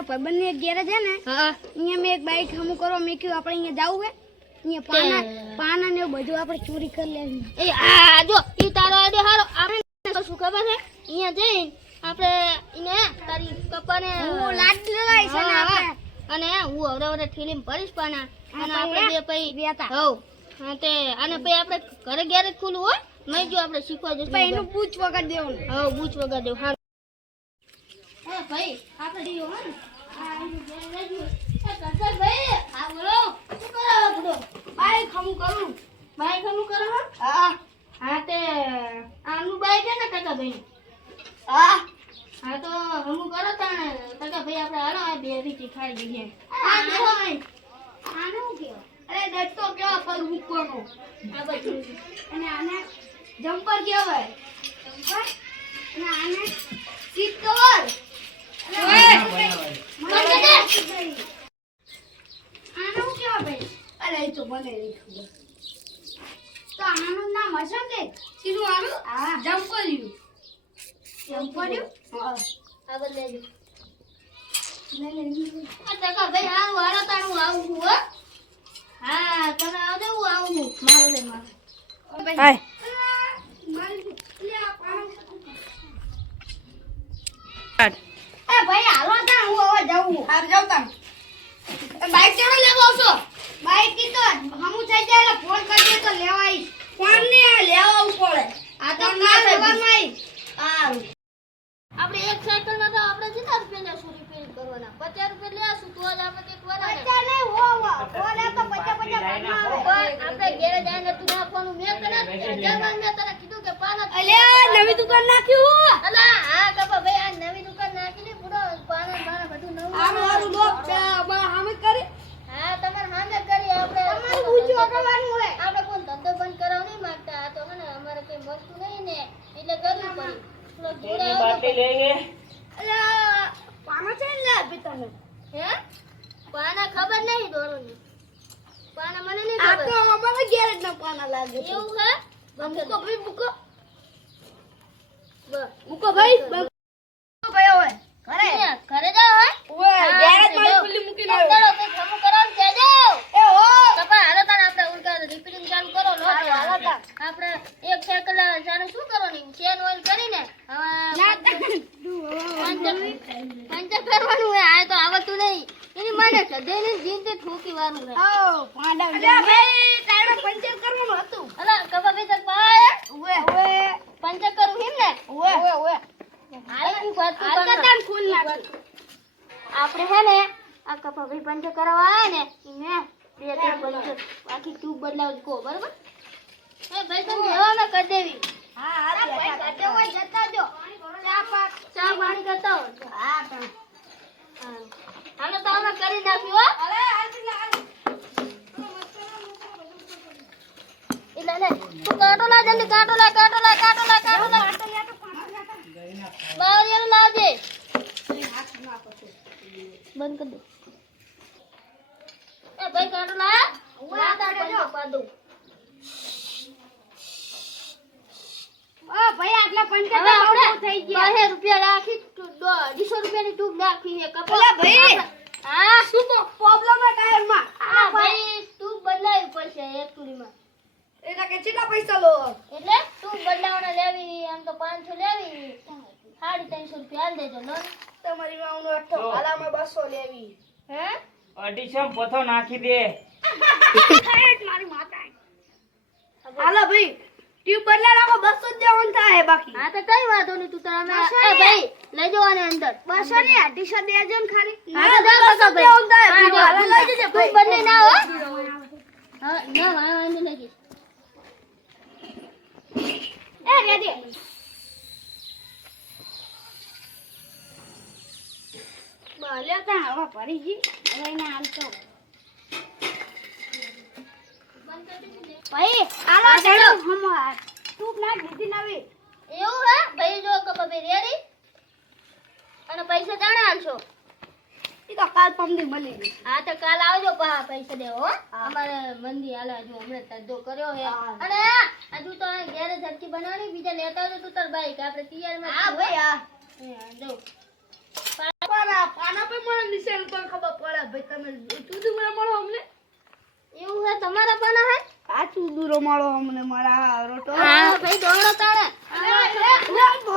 મારા ભાઈબંધની એક ગેરેજ છે ને, હા અહીંયા મેં એક બાઈક હમું કરો મેં કીધું આપણે અહીંયા જાવું હે, અહીંયા પાના ને એવું બધું આપણે ચોરી કરી લેવી. એ આ જો ઈ તારો આઈડિયા હારો. આપણે શું ખબર છે, અહીંયા જઈને આપણે ઈને તારી કપાને હું લાડી લઈશ અને આપણે અને હું હવે ઠેલીમાં ભરીશ પાના અને આપણે બે પૈ વેતા હવ હા તે અને પછી આપણે ઘરે ગેરેજ ખુલ્લું હોય નહીં જો આપણે શીખવા જશું પછી એનું પૂછ વગર દેવું. હવ બૂચ વગર દેવું. હા એ ભાઈ આપણે દીયો હો ને આ એનું ગેરેજ એ કરતા ભાઈ હા બોલો શું કરો બધો બાઈક હમું કરું. બાઈક હમું કરો હો હા હા તે આનું બાઈક છે ને કાકા ભાઈ હા હા તો હમું કરો તાણે કાકા ભાઈ આપણે હાલો આ બે રીતી ખાઈ દઈએ. આ દેખો આનું કેવું અરે દટતો કેવા પગ મૂકવાનો આ બધું અને આને જમ્પર કહેવાય. જમ્પર અને આને સીટ કવર. આનું કેવા ભાઈ અરે એ તો મને નહીં ખબર. તો આનું નામ હશે ને સીધું આનું હા જમ્પરિયું. જમ્પરિયું હા આ બદલે નહીં આ કાકા ભાઈ આવું હાલો તાણું આવું હું હો. હા તમે આવજો હું આવું હું મારો લે મારો હાય એ ભાઈ હાલો તા હું હવે જાઉં. હાર જાવ તા બાઈક ચાલો લેવા આવશો. બાઈક કી તો હમું થઈ જાય એટલે ફોન કરી દે તો લેવા આવીશ. ફોન ને લેવા આવવું પડે. આ તો ના લેવાનું આવીશ. સારું આપણે એક સાયકલ માં તો આપણે કેટલા રૂપિયા લેશું રિપેર કરવાના 50 રૂપિયા લેશું તો જ આપણે કઈક વરાડે. પચાસ નહીં હોવા ફોન એ તો 50 આપણે ઘેરે જઈને તું નાખવાનું મેં તને જર્મન મેં તને કીધું કે પાના અલ્યા નવી દુકાન નાખ્યું. અલા હા કપા ભાઈ આ નવી દુકાન નાખી ને પૂરો પાના બાના બધું નવું આનું આનું લોક હામે કરી હા તમારે સામે કરી આપણે તમારે ઊંચું કરવાનું હોય. આપણે કોઈ ધંધો બંધ કરાવ નહીં માંગતા. આ તો મને અમારે કઈ મળતું નહીં ને એટલે કરવું પડી. થોડો જોડે બાટલી લેંગે અલ્યા પાનો છે ને લે આપી તને. હે પાના ખબર નહીં દોરોની પાના મને નહીં આ ખબર. તો અમારા ગેરેજ ના પાના લાગે છે. એવું હે મૂકો ભાઈ મૂકો. બસ મૂકો ભાઈ ભાઈ હોય ઘરે ઘરે જાવ હે ઓય ગેરેજ માં ખુલ્લી મૂકીને આવ્યો. ચલો કઈ ખમું કરાવ કેજો એ હો કપા હાલો તાણ આપણે ઉલકા રિપેરિંગ ચાલુ કરો લો હાલો, હાલો તાણ. આપણે એક સાયકલ જાણે શું કરવાની ચેન ઓઇલ કરીને ના પંચર કરવાનું હોય. આ તો આવતું નહીં એની મને સદેની જીનથી ઠોકી વાનું છે. ઓ પાંડા અલ્યા ભાઈ ટાયર પંચર કરવાનું હતું. અલા કપા ભઈ તક પાય ઓય ઓય પંચર કરું હિમ ને ઓય ઓય હાલ હું કરતું હાલતા ફૂલ નાખ. આપણે હે ને આ કપા ભઈ પંચર કરવા આવે ને એને બે ત્રણ પંચર આખી ટ્યુબ બદલાવ કો બરાબર એ ભાઈ તમે હવામાં કરી દેવી. હા હા ભાઈ કાટે હોય જતા જો ચા પાણી કરતા હો હા પણ હાલો તો અમે કરી નાખ્યું હો. અરે એટલે લે તું કાટો લા જલ્દી કાટો લા બાવરિયાનું લાવજે. બંધ કરી દે એ ભાઈ કાટો લા હું તાર પંચર પાડું. ઓ ભાઈ આટલા પંચર હવે તો બહુ આપણે થઈ ગયા. 10 રૂપિયા રાખી 250 રૂપિયાની ટ્યુબ નાખી છે કપા. ઓલા ભાઈ હા શું તો પ્રોબ્લેમ હે ટાયર માં. આ ભાઈ ટ્યુબ બદલાવી પડશે એક તુરીમાં. એના કે કેટલા પૈસા લો. એટલે ટ્યુબ બદલાવાના લેવી આમ તો 500 લેવી 350 રૂપિયા આલ દેજો લો. તમારી માઉનો અઠો હાલામાં 200 લેવી. હે અઢીસો પથો નાખી દે. મારી માતા હાલો ભાઈ ટ્યુબ બદલા રાખો 200 જ દેવાનું થાય બાકી. હા તો કઈ વાંધો નહીં તું તમે બસો એ ને? ભાઈ લઈ જાવ આને અંદર 200 ને 250 દેજો ને ખાલી. હા તો જાઓ કાકા ભાઈ હા લઈ જજે ભાઈ બદલી ના હો હા ના વાંધો નહીં. એ રેડી બોલે તા હવા પડી ગઈ હવે એને હાલતો ભાઈ આલો ચડો હમ ટ્યુબ ના દીધી નવી. એવું હે ભાઈ જો કપા ભાઈ રેડી અને પૈસા જાણે આલશો. ઈ તો કાલ પમદી મળી ગઈ. હા તો કાલ આવજો પૈસા દેવો હો. અમારે મંદી હાલે જો હમણાં ધંધો કર્યો હે અને હજુ તો ઘેરે ઝટકી બનાવવાની બીજા લેતા આવજો તું તાર બાઈક આપણે તૈયારમાં હા ભાઈ હા જો પાના પાના પે મને તો ખબર પડે ભાઈ તમે ચૂદું મને મળો અમને એવું હે તમારા પણ હે આ ચૂદુરો મળો અમને મારા રોટો હા ભાઈ દોડો તાણે અરે